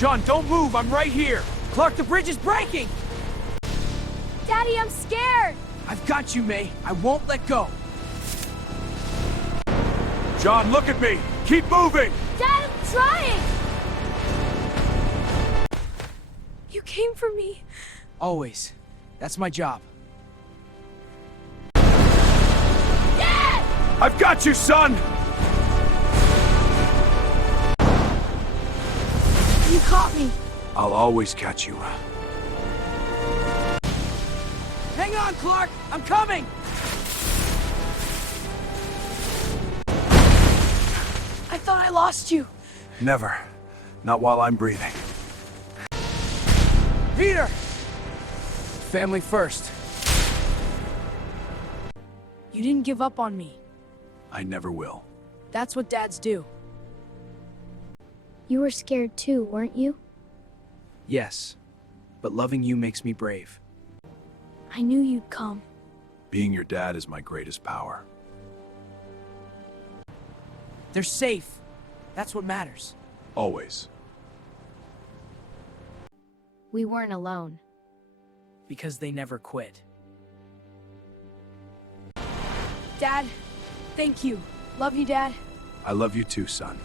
John, don't move. I'm right here. Clark, the bridge is breaking. Daddy, I'm scared! I've got you, May. I won't let go. John, look at me. Keep moving. Dad, I'm trying! You came for me. Always. That's my job. Dad! I've got you, son! You caught me. I'll always catch you. Hang on, Clark! I'm coming! I thought I lost you. Never. Not while I'm breathing. Peter! Family first. You didn't give up on me. I never will. That's what dads do. You were scared too, weren't you? Yes. But loving you makes me brave. I knew you'd come. Being your dad is my greatest power. They're safe. That's what matters. Always. We weren't alone. Because they never quit. Dad, thank you. Love you, Dad. I love you too, son.